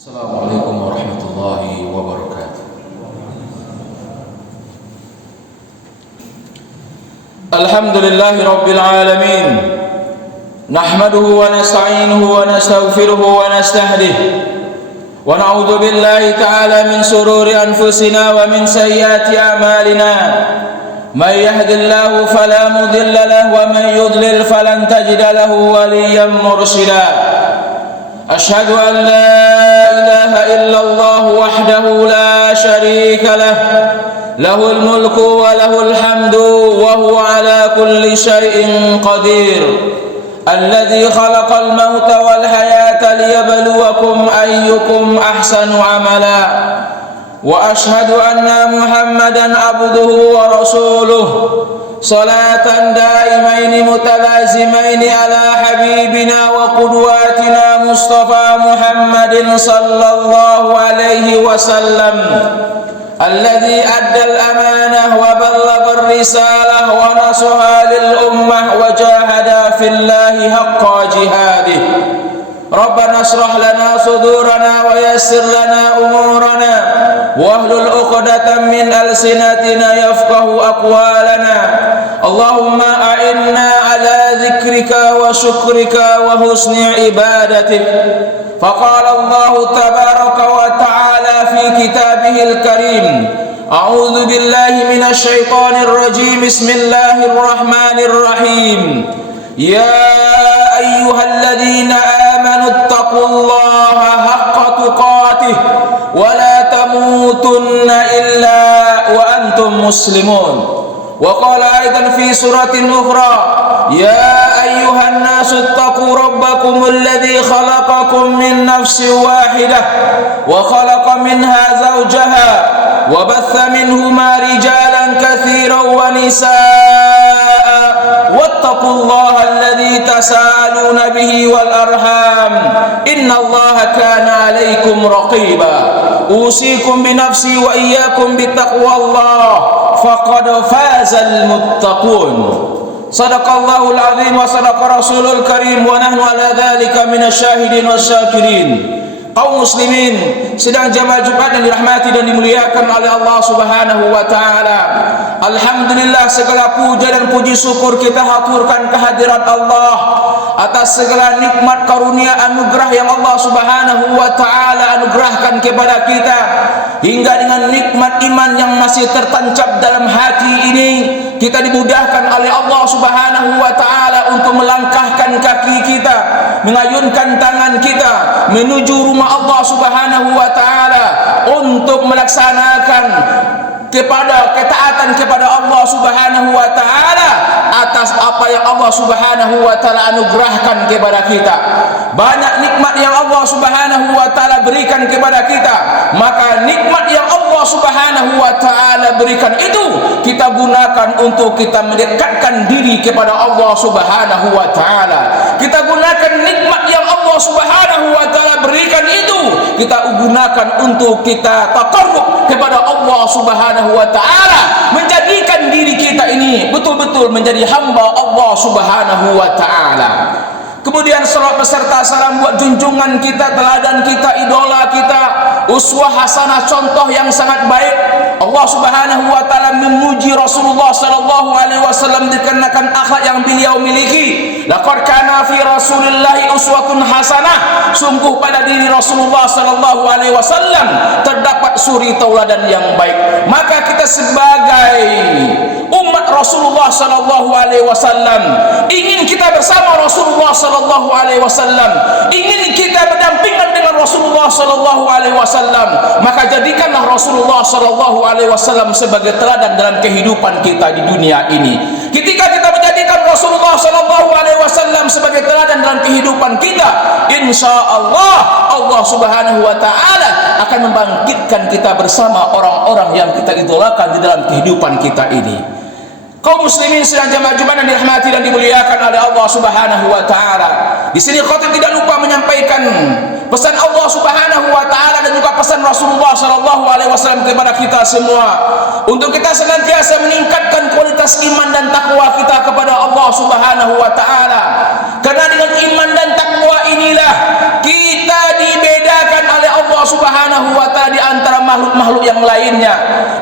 Assalamualaikum warahmatullahi wabarakatuh. Alhamdulillahi rabbil alamin. Nahmaduhu wa nasta'inuhu wa nastaghfiruhu wa nastahdihi. Wa na'udzu billahi ta'ala min sururi anfusina wa min sayyiati a'malina. May yahdihillahu fala mudilla lahu wa may yudlil falan tajida lahu waliyyan mursyida. أشهد أن لا إله إلا الله وحده لا شريك له له الملك وله الحمد وهو على كل شيء قدير الذي خلق الموت والحياة ليبلوكم أيكم أحسن عملا وأشهد أن محمدا عبده ورسوله صلاة دائمين متلازمين على حبيبنا وقدواتنا مصطفى محمد صلى الله عليه وسلم الذي أدى الأمانة وبلغ الرسالة ونصحها للأمة وجاهد في الله حق جهاده ربنا اشرح لنا صدورنا ويسر لنا أمورنا واحلل عقدة من ألسنتنا يفقه أقوالنا اللهم أعنا على ذكرك وشكرك وحسن عبادتك فقال الله تبارك وتعالى في كتابه الكريم أعوذ بالله من الشيطان الرجيم بسم الله الرحمن الرحيم يا أيها الذين آمنوا اتقوا الله حق تقاته ولا تموتن إلا وأنتم مسلمون وقال أيضا في سورة أخرى يا أيها الناس اتقوا ربكم الذي خلقكم من نفس واحدة وخلق منها زوجها وبث منهما رجالا كثيرا ونساء واتقوا الله الذي تساءلون به والأرحام إن الله كان عليكم رقيبا أوصيكم بنفسي وإياكم بتقوى الله فقد فاز المتقون صدق الله العظيم وصدق رسوله الكريم ونحن على ذلك من الشاهدين والشاكرين. Kaum muslimin sedang jamaah Jumat yang dirahmati dan dimuliakan oleh Allah Subhanahu wa taala. Alhamdulillah, segala puja dan puji syukur kita haturkan kehadirat Allah atas segala nikmat karunia anugerah yang Allah Subhanahu wa taala anugerahkan kepada kita, hingga dengan nikmat iman yang masih tertancap dalam hati ini kita dimudahkan oleh Allah Subhanahu wa taala untuk melangkahkan kaki kita, mengayunkan tangan kita menuju rumah Allah Subhanahu wa taala untuk melaksanakan kepada ketaatan kepada Allah Subhanahu wa taala atas apa yang Allah Subhanahu wa taala anugerahkan kepada kita. Banyak nikmat yang Allah Subhanahu wa taala berikan kepada kita, maka nikmat yang Allah Subhanahu wa taala berikan itu kita gunakan untuk kita mendekatkan diri kepada Allah Subhanahu wa taala. Kita gunakan nikmat yang Allah Subhanahu wa taala berikan itu kita gunakan untuk kita taqarrub kepada Allah Subhanahu wa taala, menjadikan diri kita ini betul-betul menjadi hamba Allah Subhanahu wa taala. Kemudian salawat beserta salam buat junjungan kita, teladan kita, idola kita, uswah hasanah, contoh yang sangat baik. Allah Subhanahu wa taala memuji Rasulullah sallallahu alaihi wasallam dikarenakan akhlak yang beliau miliki. Laqad kana fi Rasulillahi uswatun hasanah. Sungguh pada diri Rasulullah sallallahu alaihi wasallam terdapat suri tauladan yang baik. Maka kita sebagai umat Rasulullah sallallahu alaihi wasallam ingin kita bersama Rasulullah sallallahu alaihi wasallam, ingin kita berdampingan dengan Rasulullah sallallahu alaihi wasallam, maka jadikanlah Rasulullah sallallahu alaihi wasallam sebagai teladan dalam kehidupan kita di dunia ini. Ketika kita menjadikan Rasulullah sallallahu alaihi wasallam sebagai teladan dalam kehidupan kita, insyaallah Allah Subhanahu wa taala akan membangkitkan kita bersama orang-orang yang kita idolakan di dalam kehidupan kita ini. Kaum muslimin sedang jamaah Jumat yang dirahmati dan dimuliakan oleh Allah Subhanahu wa taala. Di sini khatib tidak lupa menyampaikan pesan Allah Subhanahu wa taala dan juga pesan Rasulullah sallallahu alaihi wasallam kepada kita semua untuk kita senantiasa meningkatkan kualitas iman dan takwa kita kepada Allah Subhanahu wa taala. Karena dengan iman dan takwa inilah kita dibedakan oleh Allah yang lainnya.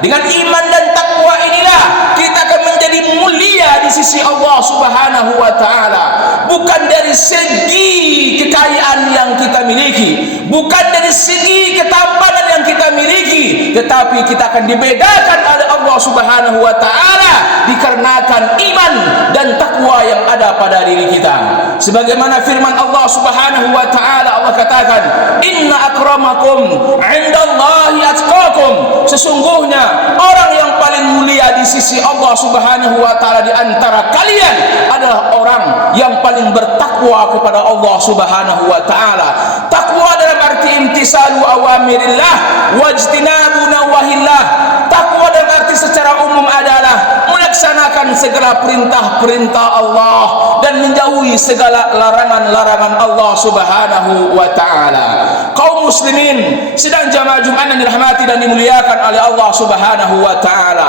Dengan iman dan takwa inilah kita akan menjadi mulia di sisi Allah Subhanahu wa taala. Bukan dari segi kekayaan yang kita miliki, bukan dari segi ketampanan yang kita miliki, tetapi kita akan dibedakan oleh Allah Subhanahu wa taala dikarenakan iman dan takwa yang ada pada diri kita. Sebagaimana firman Allah Subhanahu wa taala, Allah katakan, "Inna akramakum 'indallahi atqakum." Sesungguhnya orang yang paling mulia di sisi Allah Subhanahu wa taala di antara kalian adalah orang yang paling bertakwa kepada Allah Subhanahu wa taala. Takwa dalam arti imtisalu awamirillah wajtinabu nawahillah. Takwa dalam arti secara umum adalah melaksanakan segala perintah-perintah Allah dan menjauhi segala larangan-larangan Allah Subhanahu wa taala. Kaum muslimin sedang jamaah Jumat yang dirahmati dan dimuliakan oleh Allah Subhanahu wa taala.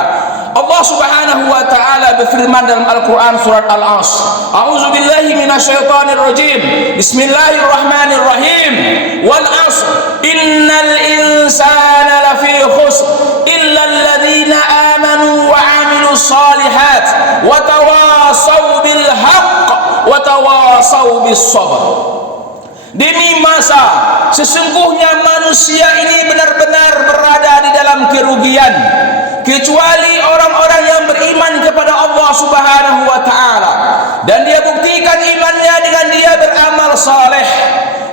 Allah Subhanahu wa taala berfirman dalam Al-Qur'an surat Al-Asr, "A'udzu billahi minasyaitonir rajim. Bismillahirrahmanirrahim. Wal 'asr. Innal insana lafi khusr illa alladziina aamanu wa 'amilus shalihat wa tawashaw bil haqq wa tawashaw bis sabr." Demi masa sesungguhnya manusia ini benar-benar berada di dalam kerugian, kecuali orang-orang yang beriman kepada Allah Subhanahu wa taala dan dia buktikan imannya dengan dia beramal saleh.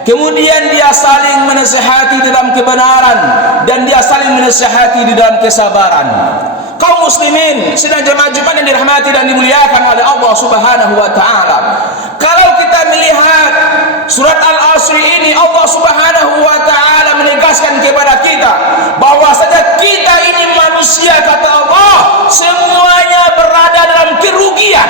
Kemudian dia saling menasihati dalam kebenaran dan dia saling menasihati di dalam kesabaran. Kaum muslimin sedang jemaah Jumat yang dirahmati dan dimuliakan oleh Allah Subhanahu wa taala. Kalau kita melihat surat Al-Asr ini, Allah Subhanahu wa taala menegaskan kepada kita bahwa saja kita ini manusia, kata Allah, semuanya berada dalam kerugian.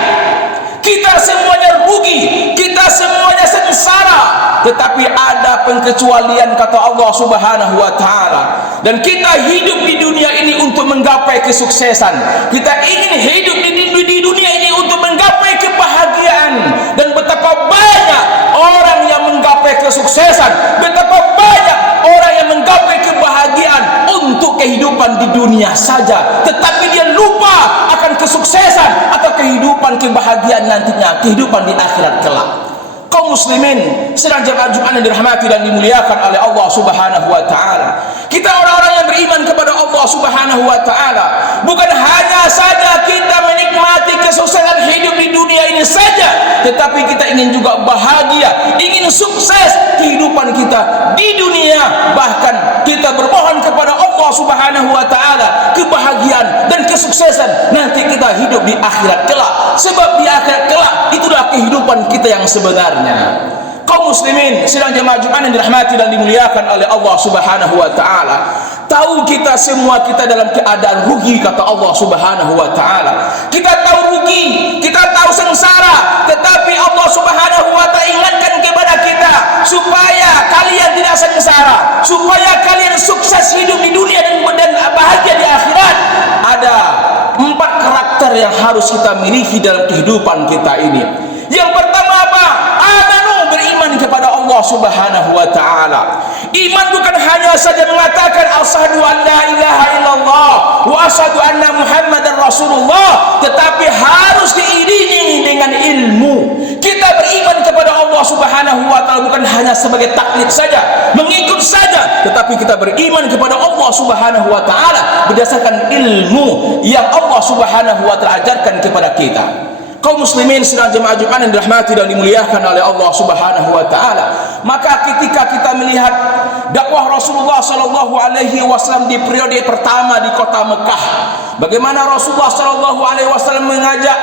Kita semuanya rugi, kita semuanya sengsara, tetapi ada pengecualian, kata Allah Subhanahu wa taala. Dan kita hidup di dunia ini untuk menggapai kesuksesan. Kita ingin hidup di dunia ini untuk menggapai kebahagiaan. Dan betapa banyak orang yang menggapai kesuksesan, betapa banyak orang yang menggapai kebahagiaan untuk kehidupan di dunia saja, tetapi dia lupa akan kesuksesan atau kehidupan kebahagiaan nantinya, kehidupan di akhirat kelak. Kaum muslimin sedang jemaah Jumat yang dirahmati dan dimuliakan oleh Allah Subhanahu wa taala. Kita orang-orang yang beriman kepada Allah Subhanahu wa taala, bukan hanya saja kita menikmati kesuksesan hidup di dunia ini saja, tetapi kita ingin juga bahagia, ingin sukses kehidupan kita di dunia, bahkan kita bermohon kepada Allah Subhanahu wa taala kebahagiaan dan kesuksesan nanti kita hidup di akhirat kelak. Sebab di akhirat kelak itulah kehidupan kita yang sebenarnya. Kaum muslimin sedang jemaah Jumat yang dirahmati dan dimuliakan oleh Allah Subhanahu wa taala. Tahu kita semua kita dalam keadaan rugi, kata Allah Subhanahu wa taala. Kita tahu rugi, kita tahu sengsara, tetapi Allah Subhanahu wa taala ingatkan kepada kita supaya kalian tidak sengsara, supaya kalian sukses hidup di dunia dan bahagia di akhirat. Ada 4 karakter yang harus kita miliki dalam kehidupan kita ini. Yang pertama apa? Amanu, beriman kepada Allah Subhanahu wa taala. Iman bukan hanya saja mengatakan asyhadu an la ilaha illallah wa asyhadu anna muhammadar rasulullah, tetapi harus diiringi dengan ilmu. Kita beriman kepada Allah Subhanahu wa taala bukan hanya sebagai taklid saja, mengikut saja, tetapi kita beriman kepada Allah Subhanahu wa taala berdasarkan ilmu yang Allah Subhanahu wa taala ajarkan kepada kita. Kaum muslimin sedang jemaah Jumat yang dirahmati dan dimuliakan oleh Allah Subhanahu wa taala. Maka ketika kita melihat dakwah Rasulullah sallallahu alaihi wasallam di periode pertama di kota Mekah, bagaimana Rasulullah sallallahu alaihi wasallam mengajak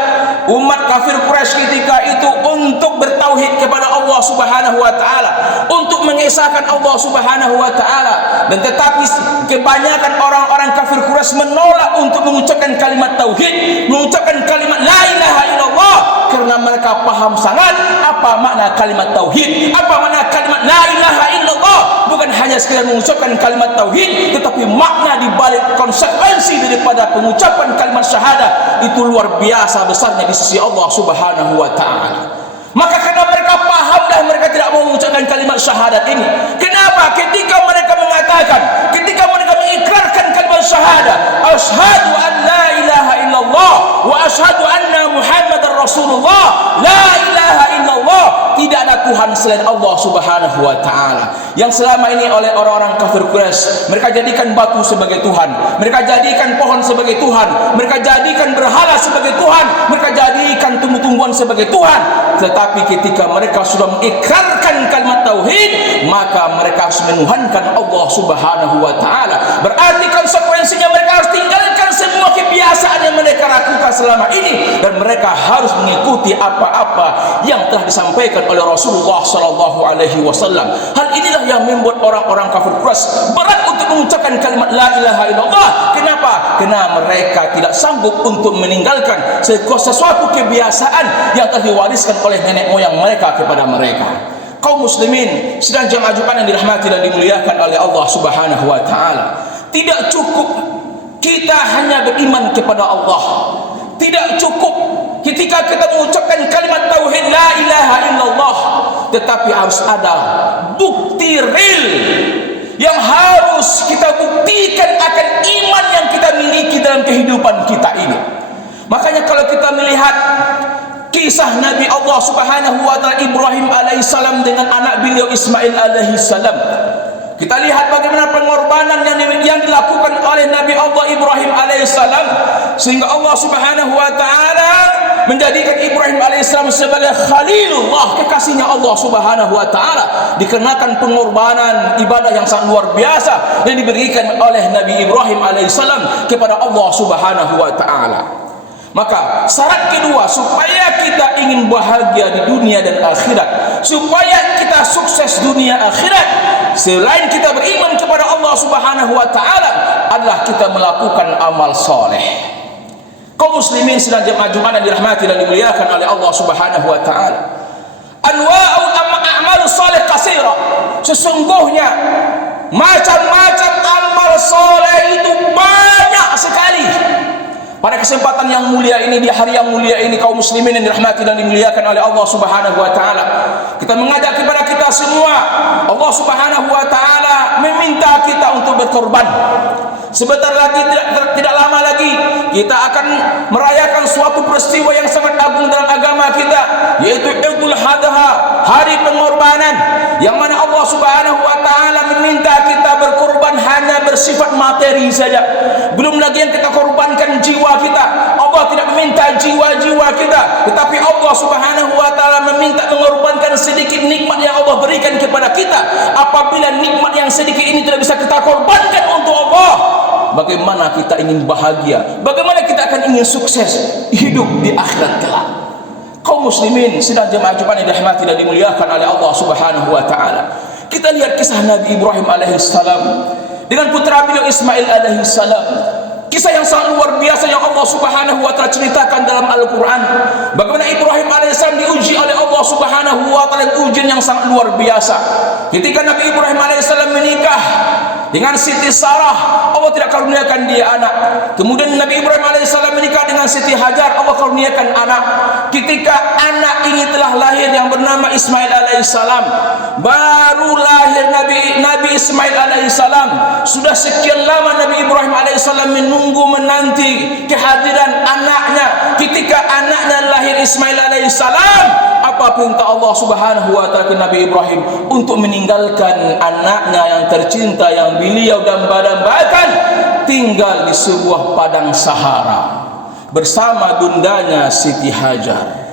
umat kafir Quraisy ketika itu untuk bertauhid kepada Allah Subhanahu wa taala, untuk mengesahkan Allah Subhanahu wa taala, dan tetapi kebanyakan orang-orang kafir Quraisy menolak untuk mengucapkan kalimat tauhid, mengucapkan kalimat la ilaha illallah, karena mereka paham sangat apa makna kalimat tauhid, apa makna kalimat la ilaha illallah. Bukan hanya sekedar mengucapkan kalimat tauhid, tetapi makna di balik konsekuensi daripada pengucapan kalimat syahadah itu luar biasa besarnya di sisi Allah Subhanahu wa taala. Maka karena mereka paham dan mereka tidak mau mengucapkan kalimat syahadat ini. Kenapa? Ketika mereka mengatakan, ketika mereka mengikrarkan kalimat syahadah, asyhadu an la ilaha illallah wa asyhadu anna Muhammadar Rasulullah, la ilaha illallah, tidak ada Tuhan selain Allah Subhanahu wa taala. Yang selama ini oleh orang-orang kafir Quraisy, mereka jadikan batu sebagai Tuhan, mereka jadikan pohon sebagai Tuhan, mereka jadikan berhala sebagai Tuhan, mereka jadikan tumbuh-tumbuhan sebagai Tuhan. Tetapi ketika mereka sudah mengikrarkan kalimat tauhid, maka mereka harus menuhankan Allah Subhanahu wa taala. Berarti konsekuensinya mereka harus tinggalkan semua kebiasaan yang mereka lakukan selama ini, dan mereka harus mengikuti apa-apa yang telah disampaikan oleh Rasulullah sallallahu alaihi wasallam. Hal inilah yang membuat orang-orang kafir Quraisy berat untuk mengucapkan kalimat la ilaha illallah. Kenapa? Karena mereka tidak sanggup untuk meninggalkan sesuatu kebiasaan yang telah diwariskan oleh nenek moyang mereka kepada mereka. Kaum muslimin sedang jamaah Jumat yang dirahmati dan dimuliakan oleh Allah Subhanahu wa taala, tidak cukup kita hanya beriman kepada Allah. Tidak cukup ketika kita mengucapkan kalimat tauhid la ilaha illallah, tetapi harus ada bukti real yang harus kita buktikan akan iman yang kita miliki dalam kehidupan kita ini. Makanya kalau kita melihat kisah Nabi Allah Subhanahu wa taala Ibrahim alaihissalam dengan anak beliau Ismail alaihissalam, kita lihat bagaimana pengorbanan yang dilakukan oleh Nabi Allah Ibrahim alaihissalam, sehingga Allah Subhanahu wa taala menjadikan Ibrahim alaihissalam sebagai Khalilullah, kekasihnya Allah Subhanahu wa taala, dikenakan pengorbanan ibadah yang sangat luar biasa yang diberikan oleh Nabi Ibrahim alaihissalam kepada Allah Subhanahu wa taala. Maka syarat kedua supaya kita ingin bahagia di dunia dan akhirat, supaya kita sukses dunia akhirat, selain kita beriman kepada Allah Subhanahu wa taala, adalah kita melakukan amal soleh. Kaum muslimin sedang jemaah Jumat yang dirahmati dan dimuliakan oleh Allah Subhanahu wa taala, anwa'u a'malu soleh katsira, sesungguhnya macam-macam amal soleh itu banyak sekali. Pada kesempatan yang mulia ini, di hari yang mulia ini, kaum muslimin yang dirahmati dan dimuliakan oleh Allah Subhanahu wa taala, kita mengajak kepada kita semua, Allah Subhanahu wa taala meminta kita untuk berkorban. Sebentar lagi, tidak lama lagi, kita akan merayakan suatu peristiwa yang sangat agung dalam agama kita, yaitu Idul Adha, hari pengorbanan, yang mana Allah Subhanahu wa taala meminta kita berkorban hanya bersifat materi saja. Belum lagi yang kita korbankan jiwa kita. Allah tidak meminta jiwa-jiwa kita, tetapi Allah Subhanahu wa taala meminta mengorbankan sedikit nikmat yang Allah berikan kepada kita. Apabila nikmat yang sedikit ini tidak bisa kita korbankan untuk Allah, bagaimana kita ingin bahagia? Bagaimana kita akan ingin sukses hidup di akhirat kelak? Kaum muslimin sedang jemaah Jumat yang dirahmati dan dimuliakan oleh Allah Subhanahu wa taala, kita lihat kisah Nabi Ibrahim alaihissalam dengan putra beliau Ismail alaihissalam. Kisah yang sangat luar biasa yang Allah Subhanahu wa taala ceritakan dalam Al-Qur'an. Bagaimana Ibrahim alaihissalam diuji oleh Allah Subhanahu wa taala, ujian yang sangat luar biasa. Ketika Nabi Ibrahim alaihissalam menikah dengan Siti Sarah, Allah tidak karuniakan dia anak. Kemudian Nabi Ibrahim alaihissalam menikah dengan Siti Hajar, Allah karuniakan anak. Ketika anak ini telah lahir yang bernama Ismail alaihissalam, baru lahir Nabi Ismail alaihissalam. Sudah sekian lama Nabi Ibrahim alaihissalam menanti kehadiran anaknya. Ketika anaknya lahir Ismail alaihissalam, apa perintah Allah Subhanahu wa taala ke Nabi Ibrahim? Untuk meninggalkan anaknya yang tercinta yang beliau dambakan, tinggal di sebuah padang Sahara bersama bundanya Siti Hajar.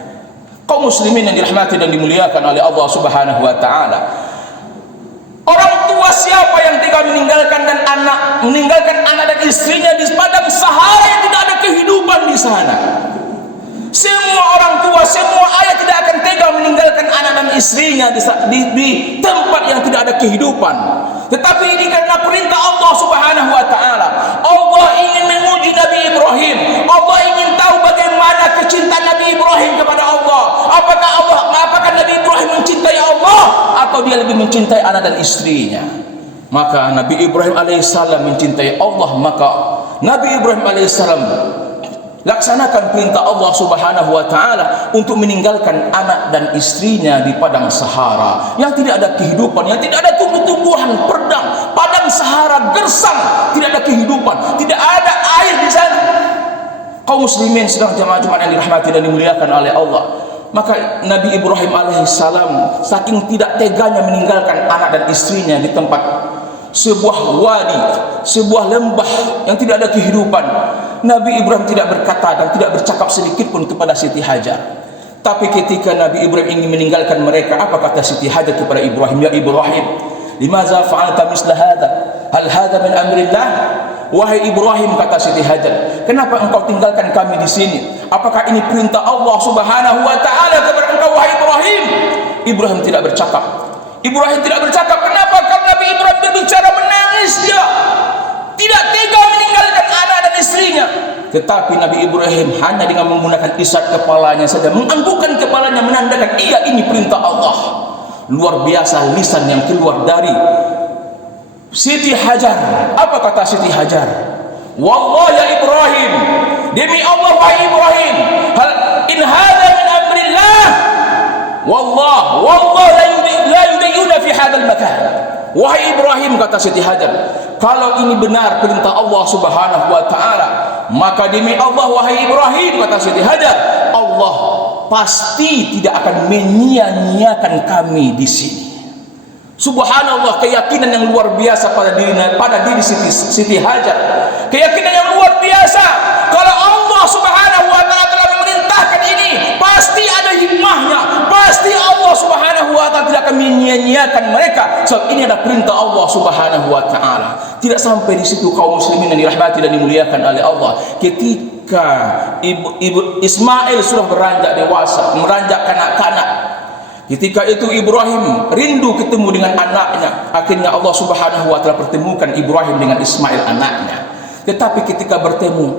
Kaum muslimin yang dirahmati dan dimuliakan oleh Allah Subhanahu wa taala, orang tua siapa yang tega meninggalkan anak dan istrinya di padang Sahara yang tidak ada kehidupan di sana? Semua orang tua, semua ayah tidak akan tega meninggalkan anak dan istrinya di tempat yang tidak ada kehidupan. Tetapi ini karena perintah Allah Subhanahu wa taala. Allah ingin menguji Nabi Ibrahim. Allah ingin tahu bagaimana kecintaan Nabi Ibrahim kepada Allah. Apakah Nabi Ibrahim mencintai Allah atau dia lebih mencintai anak dan istrinya? Maka Nabi Ibrahim alaihissalam mencintai Allah, maka Nabi Ibrahim alaihissalam laksanakan perintah Allah Subhanahu wa taala untuk meninggalkan anak dan istrinya di padang Sahara yang tidak ada kehidupan, yang tidak ada tumbuh-tumbuhan, padang sahara gersang, tidak ada kehidupan, tidak ada air di sana. Kaum muslimin sedang jamaah-jamaah yang dirahmati dan dimuliakan oleh Allah. Maka Nabi Ibrahim alaihissalam saking tidak teganya meninggalkan anak dan istrinya di tempat sebuah wadi, sebuah lembah yang tidak ada kehidupan. Nabi Ibrahim tidak berkata dan tidak bercakap sedikit pun kepada Siti Hajar. Tapi ketika Nabi Ibrahim ingin meninggalkan mereka, apa kata Siti Hajar kepada Ibrahim? Ya Ibrahim, limaza fa'alta misla hadha? Hal hadha min amrillah? Wahai Ibrahim, kata Siti Hajar, kenapa engkau tinggalkan kami di sini? Apakah ini perintah Allah Subhanahu wa taala kepada engkau, wahai Ibrahim? Ibrahim tidak bercakap. Ibrahim tidak bercakap. Kenapa? Karena Nabi Ibrahim berbicara menangis dia. Tidak tega meninggalkan anak dan istrinya. Tetapi Nabi Ibrahim hanya dengan menggunakan isyarat kepalanya saja, menganggukkan kepalanya menandakan iya ini perintah Allah. Luar biasa lisan yang keluar dari Siti Hajar. Apa kata Siti Hajar? Wallah ya Ibrahim, demi Allah wahai Ibrahim, hal in hadha min amrillah, wallah la yudayuna fi hadzal makan. Wahai Ibrahim, kata Siti Hajar, kalau ini benar perintah Allah Subhanahu wa taala, maka demi Allah wahai Ibrahim, kata Siti Hajar, Allah pasti tidak akan menyia-nyiakan kami di sini. Subhanallah, keyakinan yang luar biasa pada diri Siti Hajar. Keyakinan yang luar biasa. Kalau Allah Subhanahu wa taala telah memerintahkan ini, pasti ada hikmahnya. Pasti Allah Subhanahu wa taala tidak akan menyia-nyiakan mereka. Sebab ini adalah perintah Allah Subhanahu wa taala. Tidak sampai di situ kaum muslimin yang dirahmati dan dimuliakan oleh Allah. Ketika ibu Ismail sudah beranjak dewasa, meranjak kanak-kanak, ketika itu Ibrahim rindu ketemu dengan anaknya. Akhirnya Allah Subhanahu wa taala pertemukan Ibrahim dengan Ismail anaknya. Tetapi ketika bertemu,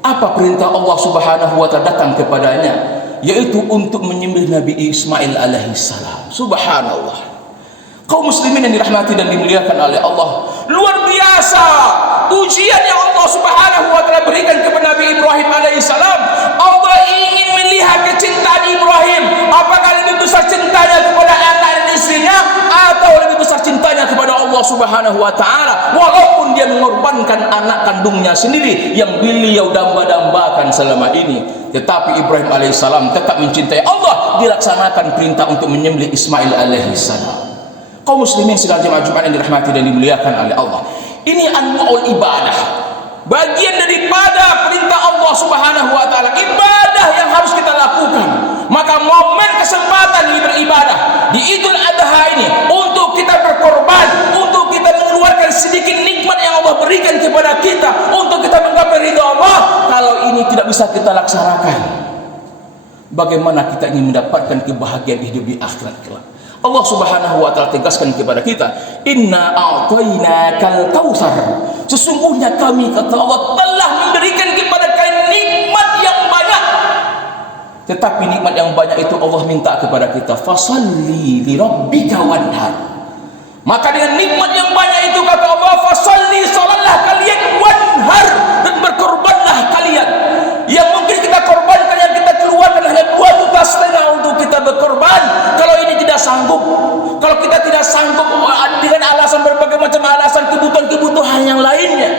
apa perintah Allah Subhanahu wa taala datang kepadanya? Yaitu untuk menyembelih Nabi Ismail alaihissalam. Subhanallah. Kaum muslimin yang dirahmati dan dimuliakan oleh Allah, luar biasa ujian yang Allah Subhanahu wa taala berikan kepada Nabi Ibrahim alaihissalam. Allah ingin melihat kecintaan Ibrahim, apakah lebih besar cintanya kepada anak dan istrinya atau lebih besar cintanya kepada Allah Subhanahu wa taala, walaupun dia mengorbankan anak kandungnya sendiri yang beliau damba-dambakan selama ini. Tetapi Ibrahim alaihissalam tetap mencintai Allah, dilaksanakan perintah untuk menyembelih Ismail alaihissalam. Kaum muslimin sedang jemaah Jumat yang dirahmati dan dimuliakan oleh Allah, ini anwa'ul ibadah, bagian daripada perintah Allah Subhanahu wa taala, ibadah yang harus kita lakukan. Maka momen kesempatan beribadah di Idul Adha ini untuk kita berkorban, untuk kita mengeluarkan sedikit nikmat yang Allah berikan kepada kita, untuk kita menggapai ridha Allah. Kalau ini tidak bisa kita laksanakan, bagaimana kita ingin mendapatkan kebahagiaan hidup di akhirat kelak? Allah Subhanahu wa taala tegaskan kepada kita, inna a'tainakal kautsar, sesungguhnya kami, kata Allah, telah memberikan kepada kalian nikmat yang banyak. Tetapi nikmat yang banyak itu Allah minta kepada kita, fasalli li rabbika wanhar. Maka dengan nikmat yang banyak itu, kata Allah, fasalli, salatlah kalian, wanhar, dan berkorbanlah kalian. Yang mungkin kita korbankan, yang kita keluarkan hanya 2,5 juta untuk kita berkorban. Kalau ini tidak sanggup, kalau kita tidak sanggup dengan alasan berbagai macam alasan, kebutuhan-kebutuhan yang lainnya.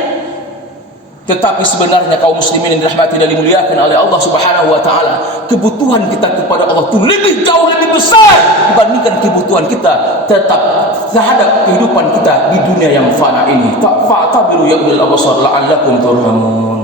Tetapi sebenarnya kaum muslimin yang dirahmati dan dimuliakan oleh Allah Subhanahu wa taala, kebutuhan kita kepada Allah itu lebih jauh lebih besar dibandingkan kebutuhan kita tetap terhadap kehidupan kita di dunia yang fana ini. Fa'tabiru ya ulil absar la'allakum turhamun.